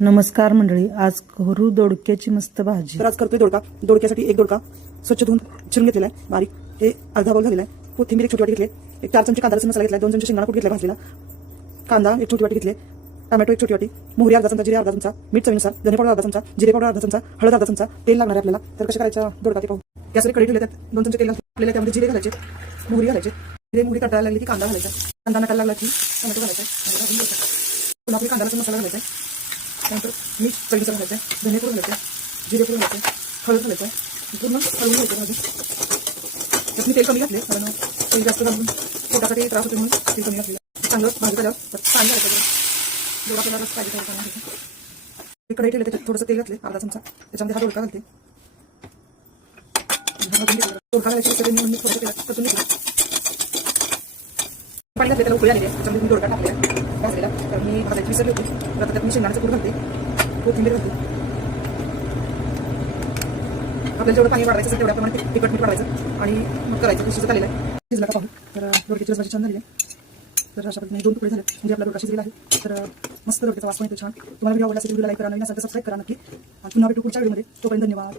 नमस्कार मंडळी, आज करू दोडक्याची मस्त भाजी। तर आज करतोय दोडका। दोडक्यासाठी एक दोडका स्वच्छ धुवून चिरून घेतलेला आहे बारीक, हे अर्धा बाउल झालेला आहे। कोथिंबीर एक छोटी वाटी घेतली, एक 4 चमचे कांदा लसूण मसाला घेतला, 2 चमचे शेंगदाणा कूट घेतला भाजलेला, कांदा एक छोटी वाटी घेतली, टोमॅटो एक छोटी वाटी, मोहरी अर्धा चमचा, जिरे अर्धा चमचा, मीठ चवीनुसार, धने पावडर अर्धा चमचा, जिरे पावडर अर्धा चमचा, हळद अर्धा चमचा, तेल लागणार आहे आपल्याला। तर कशा करायचा दोडका ते पाहू। गॅसवर कढई ठेवली, त्यात 2 चमचे तेल घातलेले, त्यामध्ये जिरे घालायचे, मोहरी घालायचे, जिरे मोहरी तळायला लागली की कांदा घालायचा, कांदा नटायला लागला की टोमॅटो घालायचा, पुन्हा आपली कांदा लसूण मसाला घालायचा, त्यानंतर मीठ चवीनुसार घालायचं, धने पूड घालायचे, जिरे पूड घालायचे, हळद घालायचं, पूर्ण हळवून घ्यायचं भाजी। त्यात मी तेल कमी घातले, कारण तेल जास्त घालून पोटासाठी त्रास होतो म्हणून तेल कमी घातलेलं। चांगलं भाजी झाल्यावर पाणी घालायचं, जेवढा आपल्याला रस पाहिजे तेवढा पाणी घालायचं। कढई ठेवले, त्याच्यात थोडंसं तेल घातले अर्धा चमचा, त्याच्यामध्ये हा दोडका घालते, दोडका घालायची सगळी मी थोडंसं तेलात परतून घेतलं, पाणी घातले, त्याला उकळी आलेली आहे, त्याच्यामध्ये मी दोडका टाकले भाजलेला। तर मी भाजायची विसरली होती, तर त्यात मी शेंगदाण्याचं कूट घालते, कोथिंबीर घालते, आपल्याला जेवढं पाणी वाढवायचं असेल तेवढ्या प्रमाणे तिखट मीठ वाढवायचं आणि मग करायचं। ते शिजत आलेलं आहे, शिजला का पाहू। तर दोडक्याची भाजी छान झाली आहे। तर अशा पद्धतीने 2 तुकडे झाले म्हणजे आपला दोडका शिजलेला आहे। तर मस्त दोडक्याचा वास पण येतो छान। तुम्हाला व्हिडिओ आवडला असेल व्हिडिओला लाईक करा, नवीन असेल तर सबस्क्राईब करा नक्की। पुन्हा भेटू पुढच्या व्हिडिओमध्ये, तोपर्यंत धन्यवाद।